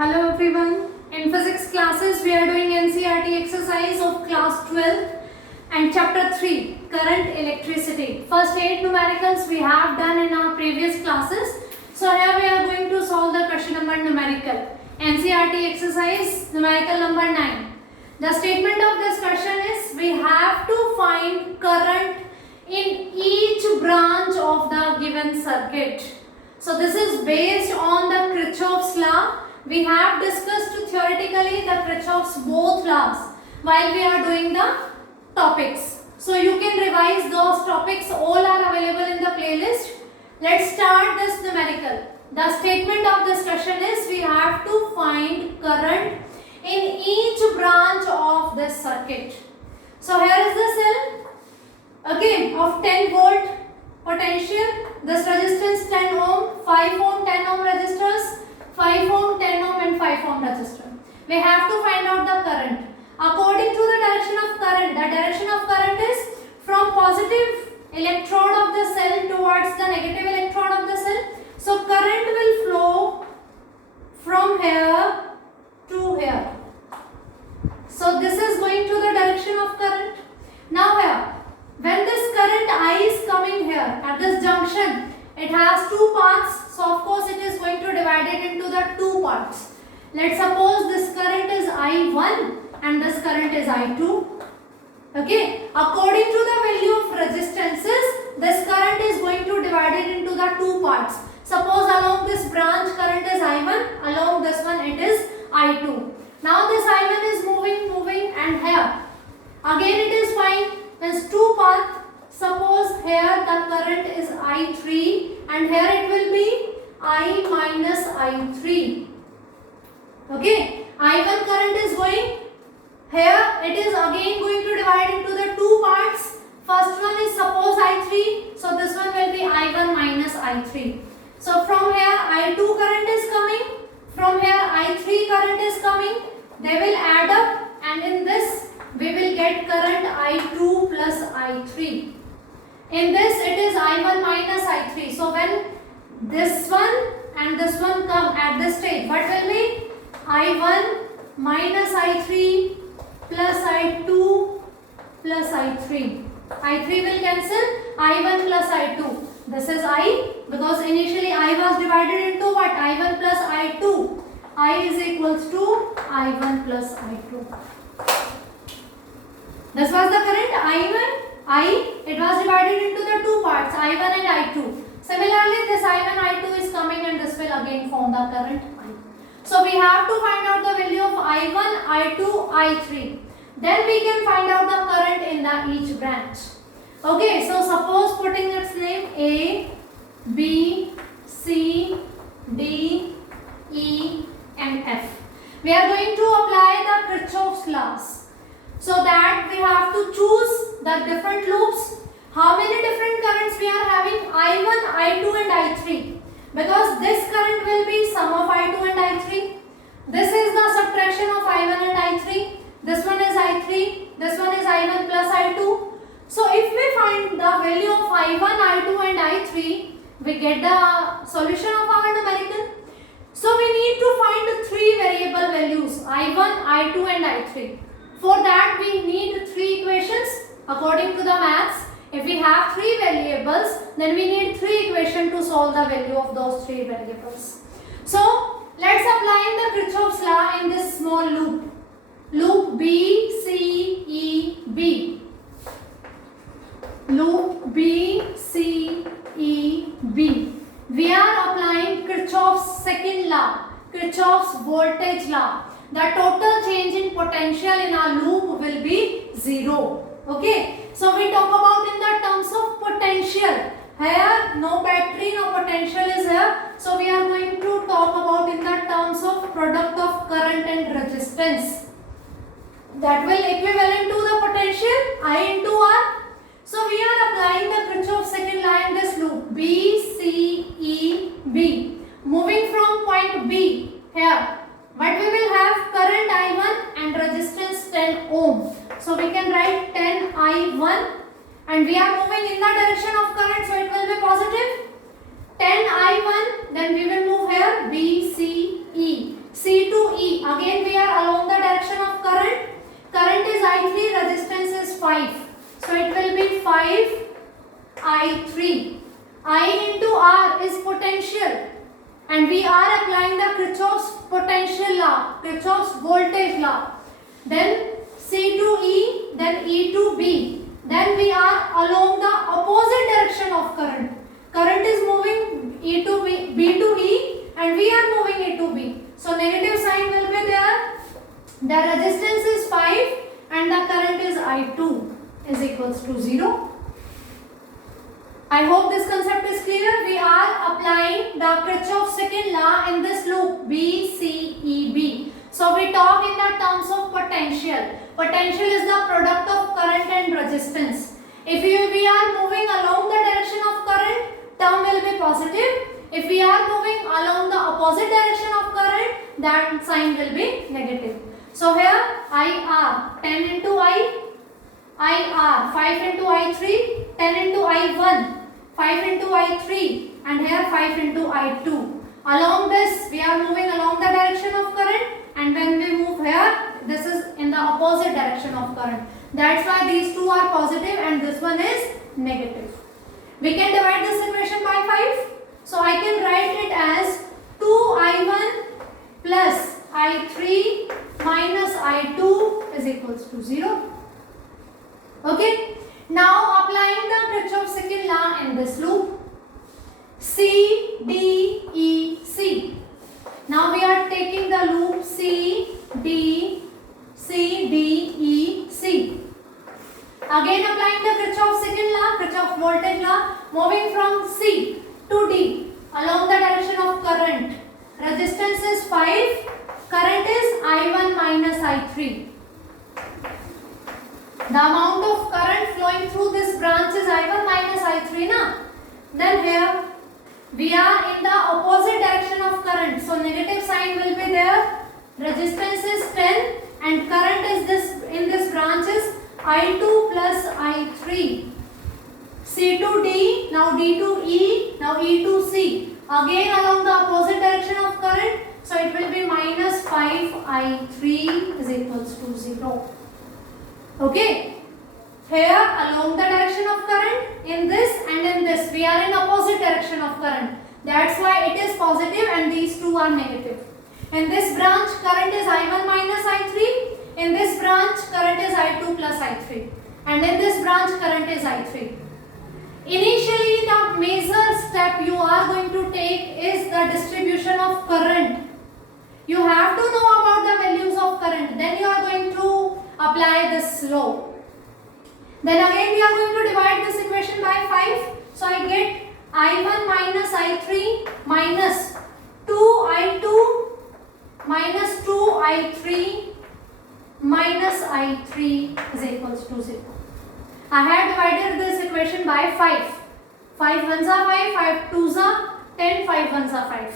Hello everyone. In physics classes we are doing NCERT exercise of class 12 and chapter 3 current electricity. First 8 numericals we have done in our previous classes. So here we are going to solve the question number numerical. NCERT exercise numerical number 9. The statement of this question is we have to find current in each branch of the given circuit. So this is based on the Kirchhoff's law. We have discussed theoretically the Kirchhoff's both laws while we are doing the topics. So you can revise those topics, all are available in the playlist. Let's start this numerical. The statement of this question is we have to find current in each branch of this circuit. So here is the cell, okay, of 10 volt potential. This resistance 10 ohm, 5 ohm, 10 ohm resistors, 5 ohm, 10 ohm and 5 ohm resistor. We have to find out the current. According to the direction of current, the direction of current is from positive electrode of the cell towards the negative electrode of the cell. So current will flow from here to here. So this is going to the direction of current. Now here, when this current I is coming here at this junction, it has two paths. So of course it is going to divide it into the two parts. Let's suppose this current is I1 and this current is I2. Okay. According to the value of resistances, this current is going to divide it into the two parts. Suppose along this branch current is I1, along this one it is I2. Now this I1 is moving and here. Again it is fine. There's two paths. Suppose here the current is I3 and here it will be I minus I3. Okay. I1 current is going. Here it is again going to divide into the two parts. First one is suppose I3. So this one will be I1 minus I3. So from here I2 current is coming. From here I3 current is coming. They will add up and in this we will get current I2 plus I3. In this it is I1 minus I3. So when this one and this one come at this stage, what will be? I1 minus I3 plus I2 plus I3. I3 will cancel. I1 plus I2. This is I because initially I was divided into what? I1 plus I2. I is equals to I1 plus I2. This was the current I1. It was divided into the two parts I1 and I2. Similarly, this I1, I2 is coming and this will again form the current I. So we have to find out the value of I1, I2, I3. Then we can find out the current in the each branch. Okay, so suppose putting its name A, B, C, D, E and F. We are going to apply the Kirchhoff's laws. So that we have to choose the different loops. How many different currents we are having? I1, I2 and I3. Because this current will be sum of I2 and I3. This is the subtraction of I1 and I3. This one is I3. This one is I1 plus I2. So if we find the value of I1, I2 and I3, we get the solution of our numerical. So we need to find three variable values I1, I2 and I3. For that we need three equations according to the maths. If we have three variables, then we need three equations to solve the value of those three variables. So let's apply the Kirchhoff's law in this small loop. Loop B, C, E, B. Loop B, C, E, B. We are applying Kirchhoff's second law, Kirchhoff's voltage law. The total change in potential in our loop will be 0. Okay. So we talk about in the terms of potential. Here no battery, no potential is here. So we are going to talk about in the terms of product of current and resistance. That will equivalent to the potential I into R. So we are applying the Kirchhoff's second law in this loop B, C, E, B. Moving from point B here. But we will have current I1 and resistance 10 ohm. So we can write 10 I1 and we are moving in the direction of current, so it will be positive. I into R is potential, and we are applying the Kirchhoff's potential law, Kirchhoff's voltage law. Then C to E, then E to B. Then we are along the opposite direction of current. Current is moving E to B, B to E, and we are moving A to B. So negative sign will be there. The resistance is 5 and the current is I2 is equals to 0. I hope this concept is clear. We are applying the Kirchhoff's second law in this loop B, C, E, B. So we talk in the terms of potential. Potential is the product of current and resistance. If we are moving along the direction of current, term will be positive. If we are moving along the opposite direction of current, that sign will be negative. So here IR 10 into I, IR 5 into I3, 10 into I1, 5 into I3, and here 5 into I2. Along this, we are moving along the direction of current, and when we move here, this is in the opposite direction of current. That's why these two are positive and this one is negative. We can divide this equation by 5. So I can write it as 2I1 plus I3 minus I2 is equals to 0. Okay. Now applying the Kirchhoff's second law in this loop. C, D, E, C. Now we are taking the loop C, D, E, C. Again applying the Kirchhoff's second law, Kirchhoff's voltage law, moving from C to D along the direction of current. Resistance is 5, current is I1 minus I3. The amount of current flowing through this branch is I1 minus I3 na? Then here we are in the opposite direction of current. So negative sign will be there. Resistance is 10 and current is this in this branch is I2 plus I3. C to D, now D to E, now E to C. Again along the opposite direction of current. So it will be minus 5I3 is equals to 0. Okay. Here along the direction of current, in this and in this, we are in opposite direction of current. That's why it is positive and these two are negative. In this branch, current is I1 minus I3. In this branch, current is I2 plus I3. And in this branch, current is I3. Initially, the major step you are going to take is the distribution of current. You have to know about the values of current. Then you are going to apply this law. Then again we are going to divide this equation by 5. So I get I1 minus I3 minus 2I2 minus 2I3 minus I3 is equals to 0. I have divided this equation by 5. 5 ones are 5, 5 twos are 10, 5 ones are 5.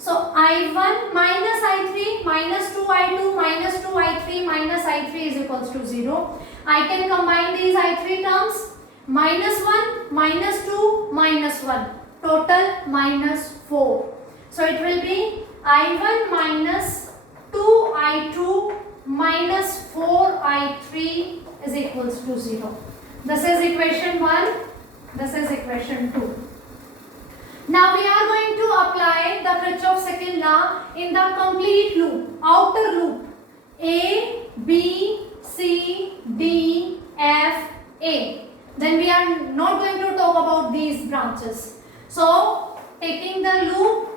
So I1 minus I3 minus 2I2 minus 2I3 minus I3 is equals to 0. I can combine these I3 terms. Minus 1, minus 2, minus 1. Total minus 4. So it will be I1 minus 2I2 minus 4I3 is equals to 0. This is equation 1. This is equation 2. Now we are going to apply the Kirchhoff's second law in the complete loop, outer loop. A, B, C, D, F, A. Then we are not going to talk about these branches. So taking the loop,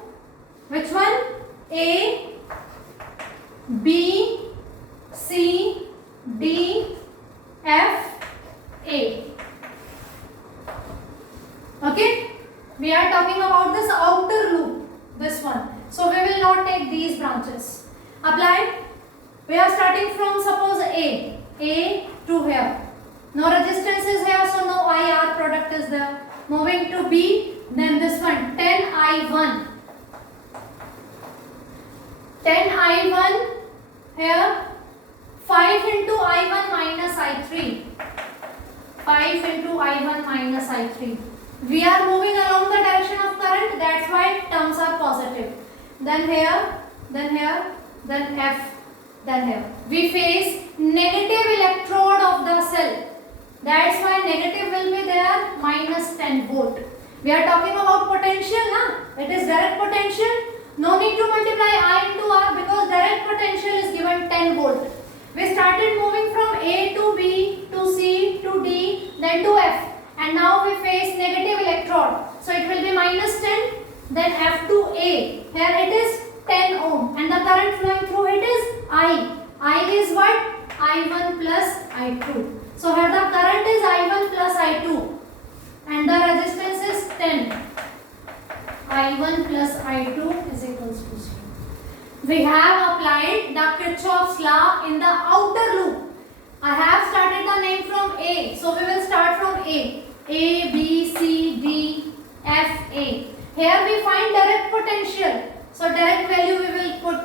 which one? A, B, C, D, F, A. Okay? We are talking about this outer loop, this one. So we will not take these branches. Apply. We are starting from suppose A to here. No resistance is here, so no IR product is there. Moving to B, then this one 10I1. 10I1 here. 5 into I1 minus I3. 5 into I1 minus I3. We are moving along the direction of current, that's why terms are positive. Then here, then here, then F, then here. We face negative electrode of the cell. That's why negative will be there, minus 10 volt. We are talking about potential, na? It is direct potential. No need to multiply I into R because direct potential is given 10 volt. We started moving from A to B to C to D then to F, and now we face negative electrode. So it will be -10, then F to A. Here it is 10 ohm and the current flowing through it is I. I is what? I1 plus I2. So here the current is I1 plus I2 and the resistance is 10. I1 plus I2 is equals to 0. We have applied the Kirchhoff's law in the outer loop. I have started the name from A. So we will start from A. A, B, C, D, F, A. Here we find direct potential. So direct value we will put,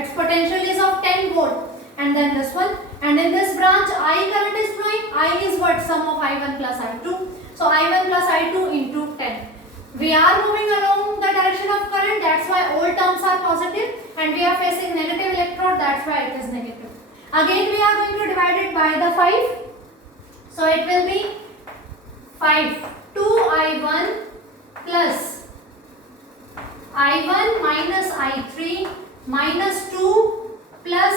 its potential is of 10 volt. And then this one. And in this branch I current is flowing. I is what? Sum of I1 plus I2. So I1 plus I2 into 10. We are moving along the direction of current, that's why all terms are positive, and we are facing negative electrode, that's why it is negative. Again we are going to divide it by the 5. So it will be 5. 2I1 plus I1 minus I3 minus 2 plus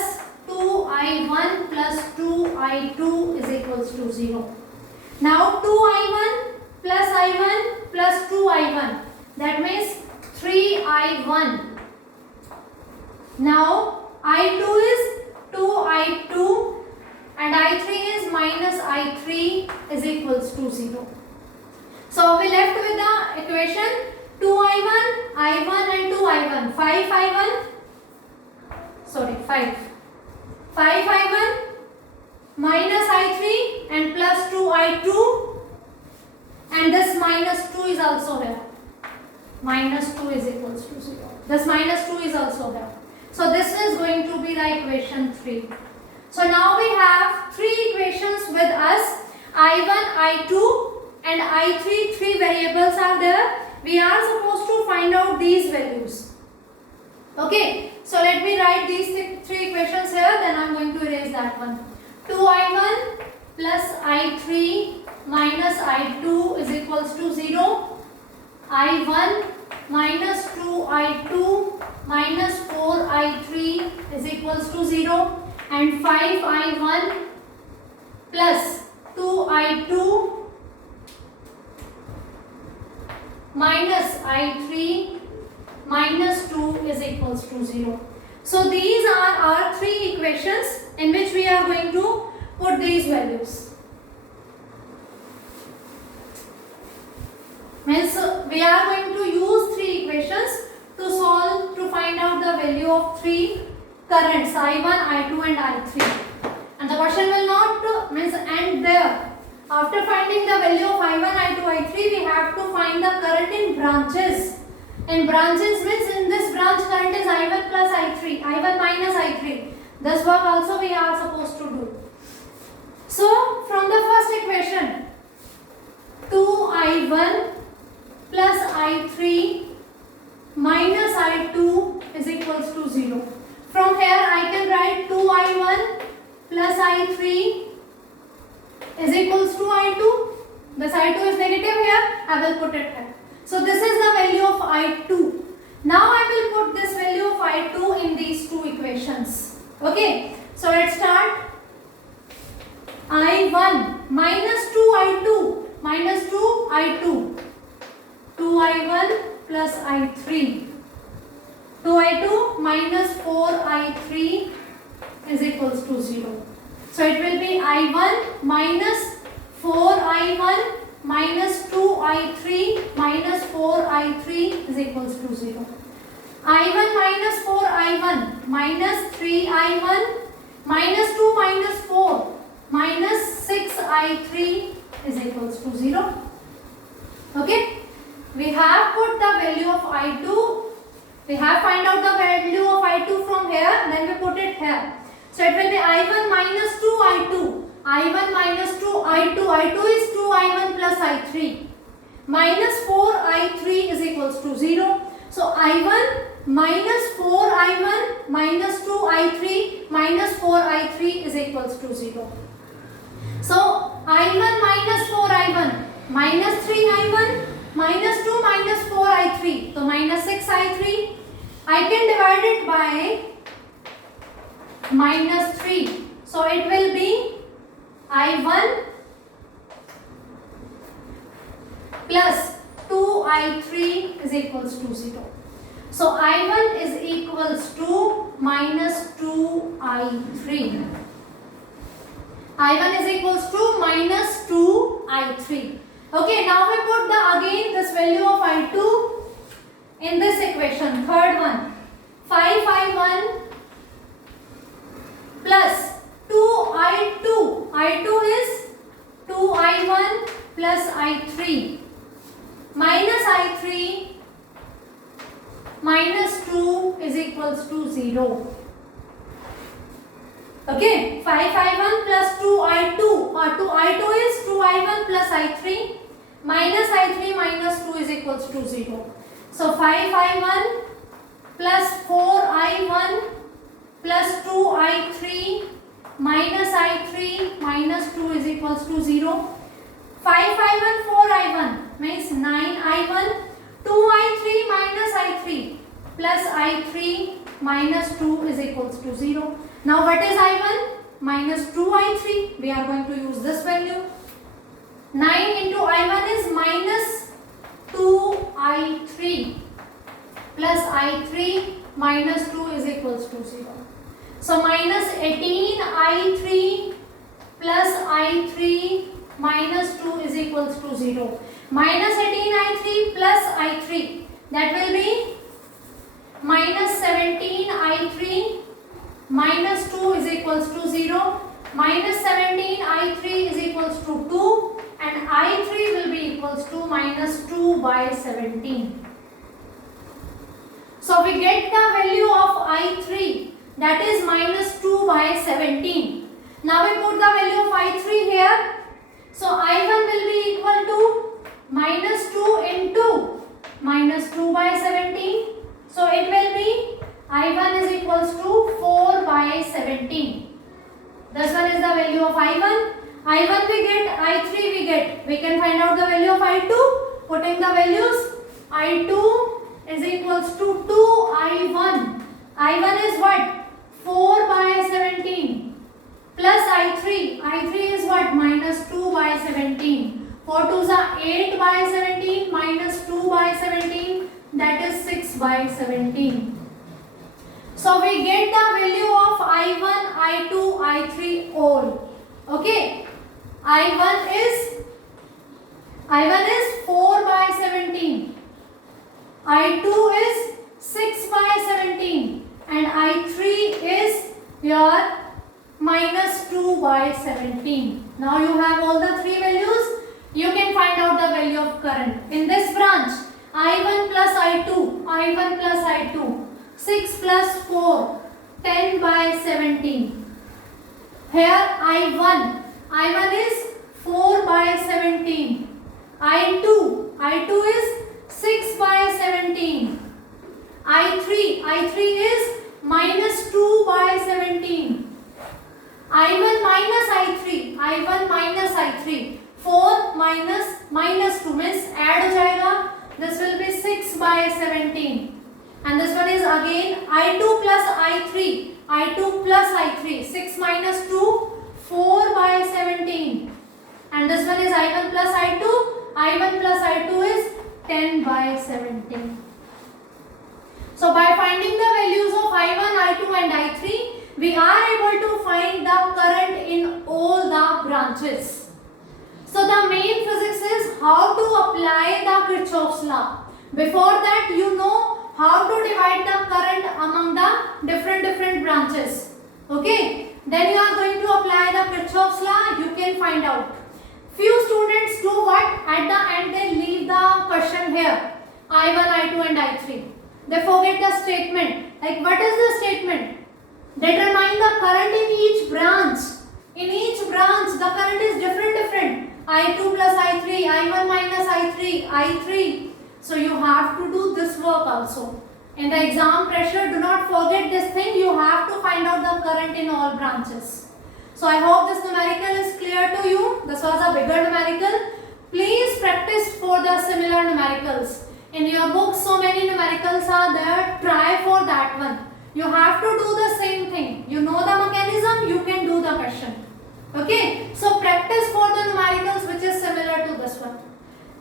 2I1 plus 2I2 is equals to 0. Now 2I1 plus I1 plus 2I1, that means 3I1. Now I2 is 2I2 and I3 is minus I3 is equals to 0. So we left with the equation 2I1, I1 and 2I1. 5I1 minus I3 and plus 2I2. And this minus 2 is also here. Minus 2 is equals to 0. This minus 2 is also here. So this is going to be the equation 3. So now we have 3 equations with us. I1, I2 and I3, 3 variables are there. We are supposed to find out these values. Okay. So let me write these 3 equations here. Then I am going to erase that one. 2I1 plus I3 minus I2 is equals to 0. I1 minus 2I2 minus 4I3 is equals to 0. And 5I1 plus 2I2 minus I3 minus 2 is equals to 0. So these are our 3 equations in which we are going to put these values. Means we are going to use 3 equations to find out the value of 3 currents I1, I2 and I3. And the question will not end there. After finding the value of I1, I2, I3, we have to find the current in branches. In branches means in this branch current is I1 plus I3, I1 minus I3. This work also we are supposed to do. So from the first equation, 2I1 plus I3 minus I2 is equals to 0. From here I can write 2I1 plus I3 is equals to I2. This I2 is negative here, I will put it here. So this is the value of I2. Now I will put this value of I2 in these 2 equations. Okay, so let's start. I1 minus 2I2 minus 2I2. 2I1 plus I3. 2I2 minus 4I3 is equals to 0. So it will be I1 minus 4I1 minus 2I3 minus 4I3 is equals to 0. I1 minus 4I1 minus 3I1 minus 2 minus 4 minus 6I3 is equals to 0. Okay. We have put the value of I2. We have find out the value of I2 from here. Then we put it here. So it will be I1 minus 2I2. I1 minus 2I2. I2 is 2I1 plus I3. Minus 4I3 is equals to 0. So I1 minus 4I1 minus 2I3 minus 4I3 is equals to 0. So I1 minus 4I1 minus 3I1 minus 2 minus 4 I3, so minus 6 I3. I can divide it by minus 3, so it will be I1 plus 2I3 is equals to 0. So I1 is equals to minus 2I3. I1 is equals to minus 2I3. Okay, now we put again this value of I2 in this equation, third one. 5I1 plus 2I2. I2 is 2I1 plus I3 minus I3 minus 2 is equals to 0. Okay, 5I1 plus 2I2 or 2I2 is 2I1 plus I3 minus I3 minus 2 is equals to 0. So 5I1 plus 4I1 plus 2I3 minus I3 minus 2 is equals to 0. 5I1 4I1 means 9I1 2I3 minus I3 plus I3 minus 2 is equals to 0. Now what is I1? Minus 2I3. We are going to use this value. 9 into I1 is minus 2I3 plus I3 minus 2 is equals to 0. So minus 18I3 plus I3 minus 2 is equals to 0. Minus 18I3 plus I3, that will be minus 17I3 minus 2 is equals to 0. Minus 17I3 is equals to 2 and I3 will be equals to minus 2 by 17. So we get the value of I3, that is minus 2 by 17. Now we put the value of I3 here. So I1 will be equal to minus 2 into minus 2 by 17. So it will be I1 is equals to 4 by 17. This one is the value of I1. I1 we get, I3 we get. We can find out the value of I2. Putting the values, I2 is equals to 2I1. I1 is what? 4 by 17 plus I3. I3 is what? Minus 2 by 17. 4 2s are 8 by 17 minus 2 by 17, that is 6 by 17. So we get the value of I1, I2, I3 all. Okay. I1 is 4 by 17. I2 is 6 by 17 and I3 is your minus 2 by 17. Now you have all the three values. You can find out the value of current. In this branch, I1 plus I2, I1 plus I2, 6 plus 4, 10 by 17. Here I1 is 4 by 17. I2 is 6 by 17. I3 is minus 2 by 17. I1 minus I3, 4 minus 2 means add हो जाएगा. This will be 6 by 17. And this one is again I2 plus I3, 6 minus 2, 4 by 17. And this one is I1 plus I2 is 10 by 17. So by finding the values of I1, I2 and I3, we are able to find the current in all the branches. So the main physics is how to apply the Kirchhoff's law. Before that, you know how to divide the current among the different branches. Okay. Then you are going to apply the Kirchhoff's law. You can find out. Few students do what? At the end they leave the question here. I1, I2 and I3. They forget the statement. Like what is the statement? Determine the current in each branch. In each branch the current is different. I2 plus I3, I1 minus I3, I3. So you have to do this work also. In the exam pressure, do not forget this thing. You have to find out the current in all branches. So I hope this numerical is clear to you. This was a bigger numerical. Please practice for the similar numericals. In your book, so many numericals are there. Try for that one. You have to do the same thing. You know the mechanism, you can do the question. Okay, so practice for the numericals which is similar to this one.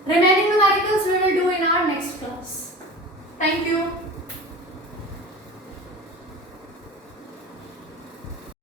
Remaining numericals we will do in our next class. Thank you.